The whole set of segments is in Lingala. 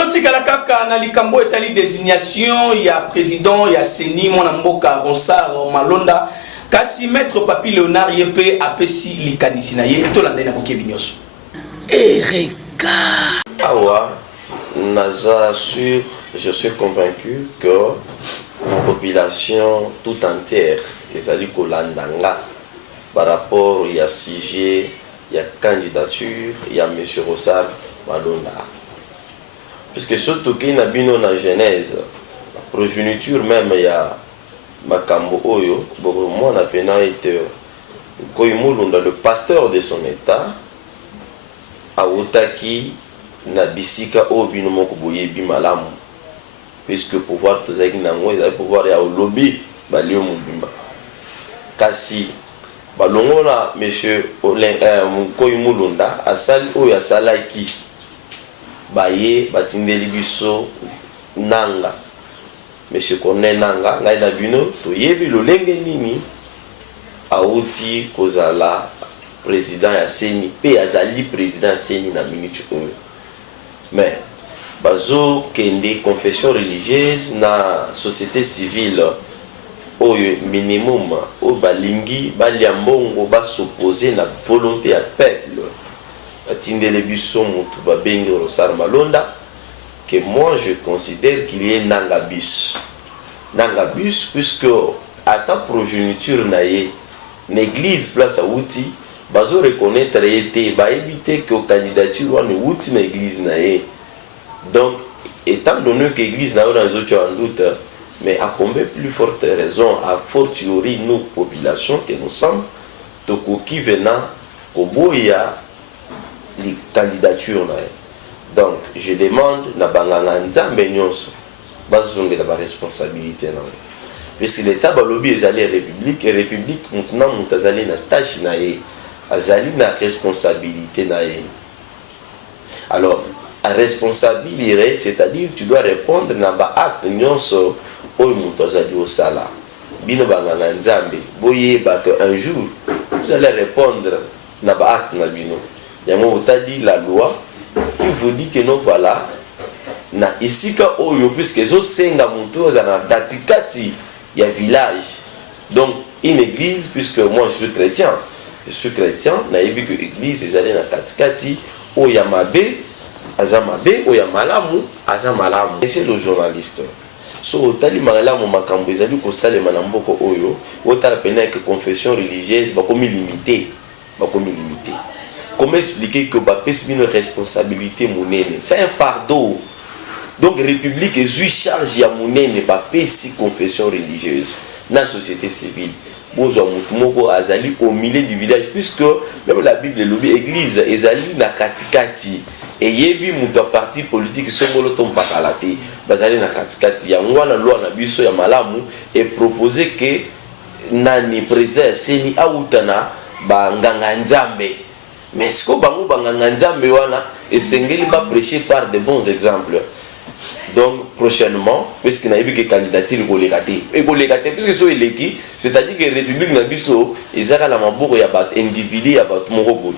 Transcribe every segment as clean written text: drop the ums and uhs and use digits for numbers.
Toti kalakaka na likambo etali désignation ya président ya Seni mwana mboka Ronsard Malonda kasi maître Papi Léonard yepe apesi likanisi na ye tolanda na bokebi nyoso. Erika awa naza sûr, je suis convaincu que la population tout entière ezali kolandanga par rapport à sujet ya candidature ya monsieur Ronsard Malonda. Puisque surtout qu'il y a une genèse, la progéniture même, il y a Makambo Oyo, moi on a été le pasteur de son état, à Otaki, Nabisika Obino Mokoboye Bimalamu, puisque pouvoir tout ça, il y a pouvoir y a au lobby, Balio Mubimba. Kasi, Balongola, monsieur Koy Mulunda, Asali Oyo Asalaki. Baye batindeli biso nanga monsieur Corneille nanga ngai na bino to yebi lolenge nini auti kozala président ya Seni pe azali président ya Seni na minute oyo mais bazo kende confession religieuse na société civile oyo minimum o balingi baliambongo ba s'opposer na volonté ya peuple Tindele biso mutu babengi Ronsard Malonda que moi je considère qu'il y a Nangabus puisque à ta progéniture naie l'église place à outil bazo reconnaître été ba éviter que candidature on outil na église naie donc étant donné que l'église na dans autres en doute mais à combien plus forte raison à fortiori nous population que nous sommes toko qui venant au boya les candidatures. Donc, je demande na banganga nzambe nyonso bazonge la responsabilité na. Puisque l'État balobi ezali république et république maintenant mutazali na tâche na ye, azali na responsabilité na ye. Alors, la responsabilité, c'est-à-dire tu dois répondre na ba acte nyonso oyo mutazali au sala. Bino banganga nzambe boyeba que un jour vous allez répondre na ba acte na bino. Yango dit la loi qui vous dit que non voilà na isika oyo puisque zo senga mutu za na datikati ya village donc une église puisque moi je suis chrétien na yebi que église ezali na datikati oya mabe azamabe oya malamu azamalamu et c'est le journaliste so otali malamu makambo ezali ko salema na mboko oyo otala pena que confession religieuse bakomi limité. Comment expliquer que c'est une responsabilité monnaie? C'est un fardeau. Donc la République est charge à monnaie, si confession religieuse dans la société civile. Azali au milieu du village puisque même la Bible lobby église ezali na katikati et yebi muta parti politique songolo tom pakalate bazali na katikati ya ngwana loi na biso ya malamu et proposer que nani président Seni autana ba nganga nzambe. Mais ce que bango banganga nzambe wana esengeli ba prêcher par de bons exemples. Donc prochainement parce qu'il y a eu que candidature kolekate et kolekate puisque so eleki c'est-à-dire que république na biso ezaka la maboko ya bat individu ya bat moko boy.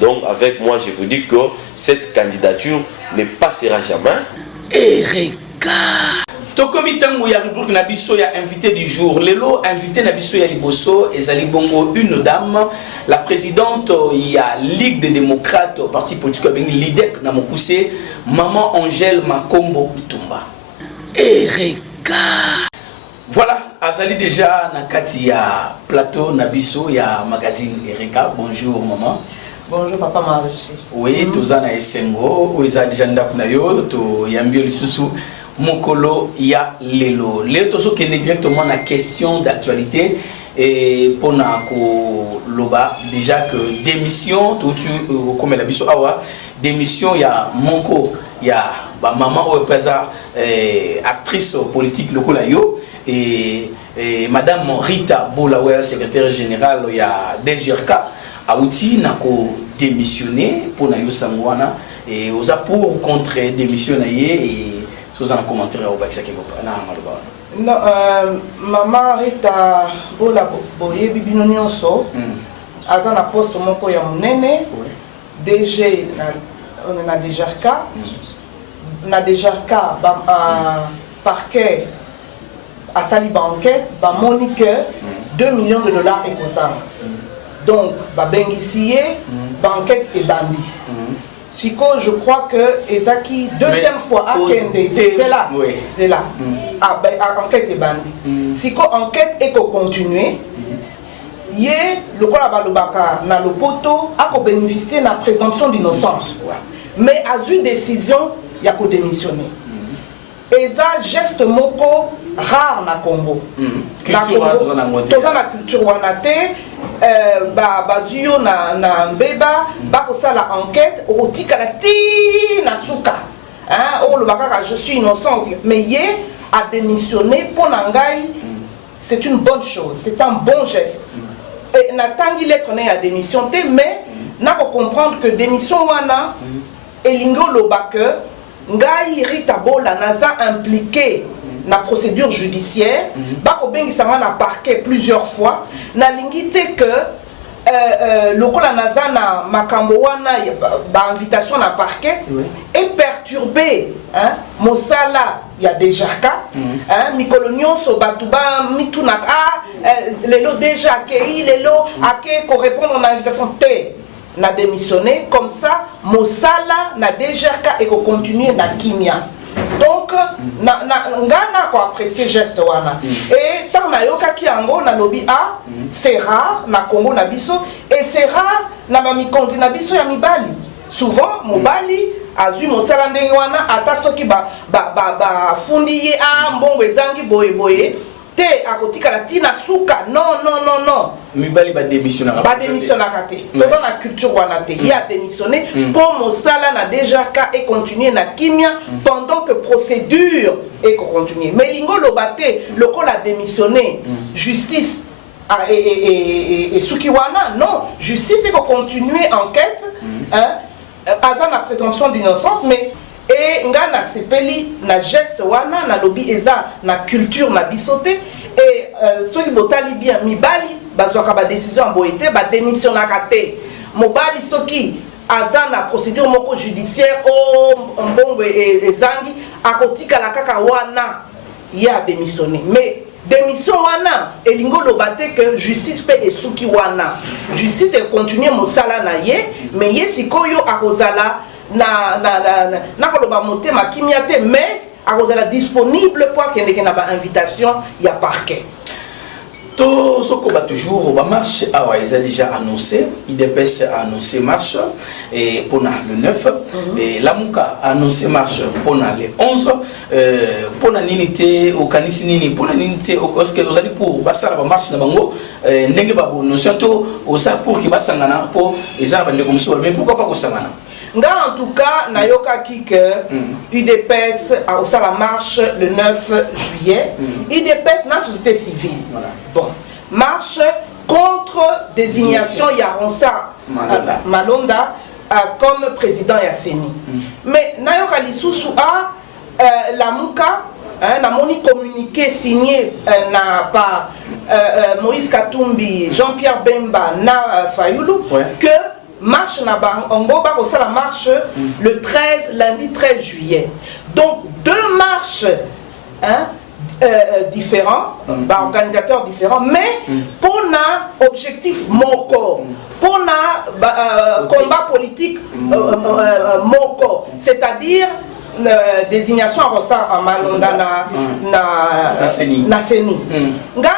Donc avec moi je vous dis que cette candidature ne passera jamais. Erika Tokomi tango ya rubrique na biso ya invité du jour. Lelo invité na biso ya liboso ezali bongo une dame, la présidente ya Ligue des démocrates au parti politique bengi LIDEC na mokuse maman Angèle Makombo Tumba. Erika. Voilà, azali déjà na kati ya plateau na biso ya magazine Erika. Bonjour maman. Bonjour papa Maruchi. Oui, tozana esengo, oza déjà ndako na yo to yambio lisusu. Mokolo ya lelo. Lelo tozo kende directement na question d'actualité et pour na ko loba déjà que démission tout comme la biso awa démission ya monko ya ba maman o pesa actrice politique lokola yo et madame Rita Bolawer secrétaire générale ya DGRK a outil na ko démissionner pour na yo sangwana et oza pour contre démissionner et sous un commentaire au Baxaki non maman Rita Bola Boye Bibino Nyonso azana poste moko ya munene DG na DGRK na déjà cas parquet à sali banquette ba monique 2 millions de dollars et kozanga. Donc ba bengisiye banquette et bandi. Siko je crois que ezaki deuxième fois à Kende c'est là. C'est là. Enquête et bandi. Siko enquête et ko continuer. Yé le kola balobaka na lopoto a ko bénéficier na présomption d'innocence. Mais a eu décision ya ko démissionner. Eza geste moko rare na Congo. Toza na culture wana te bazuyo na mbeba bakosala enquête otikala ti na suka. Oh le bakaka je suis innocent mais yé a démissionné pour nangai c'est une bonne chose, c'est un bon geste. Et natangi lettre na ya démission te mais na ko comprendre que démission wana elingo lobaka ngai Rita Bola naza impliqué na procédure judiciaire bako bengisanga na parquet plusieurs fois na lingité que lokola naza na makambo wana ba invitation na parquet et perturbé mosala ya déjà cas mikolo nyonso batuba mituna lelo déjà accueilli lelo ake ko répondre na invitation te na démissionné comme ça mosala na déjà cas et ko continuer na kimia. Donc ngana ko apprécier geste wana et tant na yoka ki yango na lobby c'est rare na Congo na biso et c'est rare na ba mikonzi na biso ya mibali souvent mobali azu mosala ndenge wana ata soki ba fundi ye mbongo ezangi boye te akotika la tina suka non mibali ba démissionnera te toza na culture wana te il a démissionné pour mosala na déjà cas et continuer na kimia pendant que procédure et continuer mais lingo lobate lokola démissionné justice et suki wana non justice et continuer enquête aza na présomption d'innocence mais et nga na sepeli na geste wana na lobby eza na culture na bisote et soki botali bien mibali bazwaka ba décision boyete ba démissionnaka te mobali soki aza na procédure moko judiciaire mbongo ezangi akotikala kaka wana ya démissionner mais démission wana elingo lobate que justice pe esuki wana justice e continuer mosala na ye mais ye sikoyo akozala na koloba motema kimia te mais akozala disponible pour kende na ba invitation ya parquet. To soko ba toujours ba marche awa ils a déjà annoncé IDPS a annoncé marche et pour le 9 et Lamuka a annoncé marche pour le 11 pour la ninité au kanisi nini pour la ninité au parce que vous allez pour basala ba marche na bango ndenge ba notion to osa pour ki basangana pour eza ba ndeko muso mais pourquoi pas ko sangana nga en tout cas nayoka que UDPS a aussi la marche le 9 juillet UDPS na société civile bon marche contre désignation Yaronsa Malonda comme président Yasseni mais nayoka lisusu la Muka na moni communiqué signé par Moïse Katumbi, Jean-Pierre Bemba na Fayoulou que marche na bango ba ko la marche le 13 lundi 13 juillet. Donc deux marches différents, organisateurs différents mais pour un objectif moko, pour un combat politique moko, c'est-à-dire désignation à Rosa en Malonda na Seni. Nga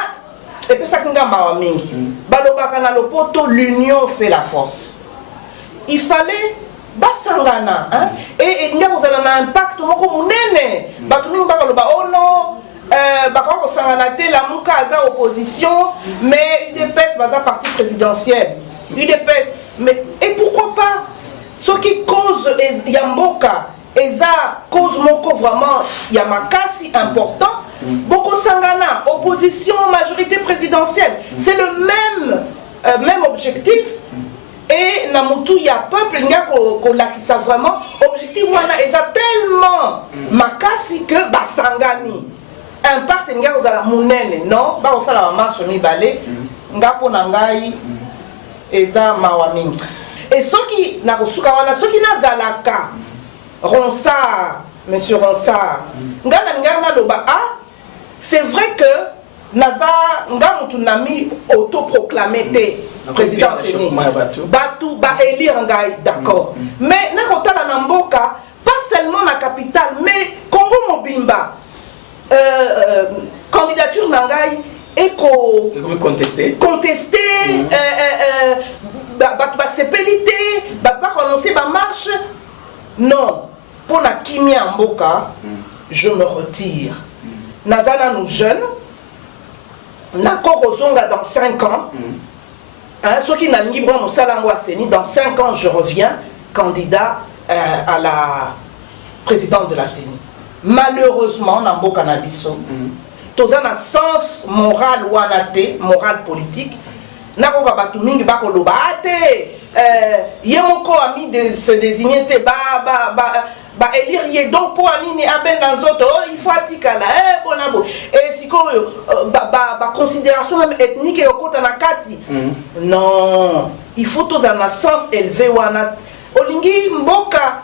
et puis ça kinga mawa mingi. Balobaka na lopoto l'union fait la force. Il fallait basangana et il y a un impact moko munene batunu bakaloba oh non bakako sangana te la muka aza opposition mais UDPS baza parti présidentiel UDPS mais et pourquoi pas ce qui cause yamboka eza cause moko vraiment yamakasi important boko sangana opposition majorité présidentielle c'est le même objectif. Et Namutu y a peuple qui ça vraiment objectif wana est tellement makasi que basangani impact nga ozala munene non ba osala marche mi balé nga pona ngai eza mawa mingi et soki na kosuka wana soki nazalaka ronsa monsieur Ronsard ngana loba ah c'est vrai que naza ngamutu nami autoproclamé président Séné batu ba élire ngai d'accord mais na kotala na mboka pas seulement na capitale mais Congo mobimba candidature na ngai eko contester batu ba sepelité ba annoncer ba marche non pour la kimia mboka je me retire nazana nous jeunes Nako Zonga dans 5 ans, ceux qui n'ont livré mon salango à Séni, dans 5 ans je reviens candidat à la présidente de la Séni. Malheureusement, Nambo Cannabiso, tous un sens moral ou anaté, moral politique, Nako Kabatumingi Bako Lobate, Yemoko a mis de se désigner élire donc pour aligner à ben dans autres il faut atikala bonabo et si considération même ethnique et au côté na kati non il faut tous un sens élevé wana olingi mboka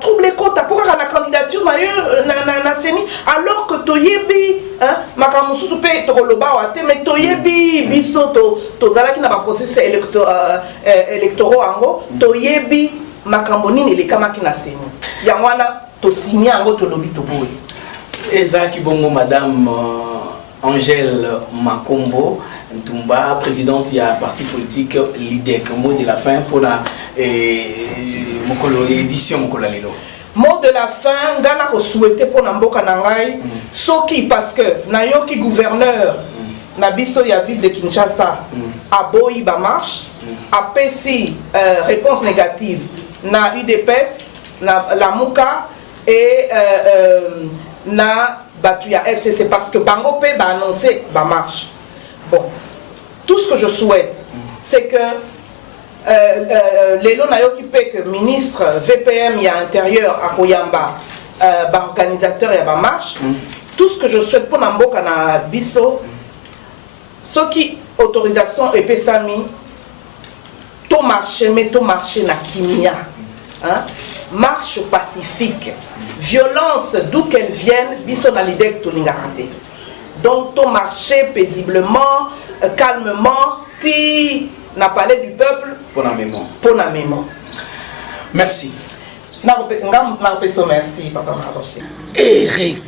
trouble kota pour la candidature na Séni alors que toyebi makamususu pe tokoloba wate mais toyebi biso to zalaki na ba processus électoraux ango toyebi Makambonini les kamaki na Séni. Yangwana to signé ango to lobi to boy. Ezaki bongo madame Angèle Makombo Ntumba, présidente du parti politique LIDEC. Mot de la fin pour la édition Mokolo Lelo. Mot de la fin, Gana ko souhaité pour Namboka Nangai, Soki parce que Nayoki gouverneur Nabiso ya ville de Kinshasa a boyi ba marche, a pesi réponse négative. Na UDPS, na la Mouka et na Batuya FCC parce que Bango P va annoncer ba marche. Bon, tout ce que je souhaite, c'est que Lelo Nayoki P que ministre VPM y a intérieur à Koyamba, organisateur y a ba marche. Tout ce que je souhaite pour Namboka na Biso, ce qui autorisation et Pesami. Tout marché na kimia, marche pacifique, violence d'où qu'elle vienne, biso na l'idée to lingarate. Donc tout marché paisiblement, calmement, ti na palais du peuple pour la mémoire. Merci. Na merci papa Maroche. Eric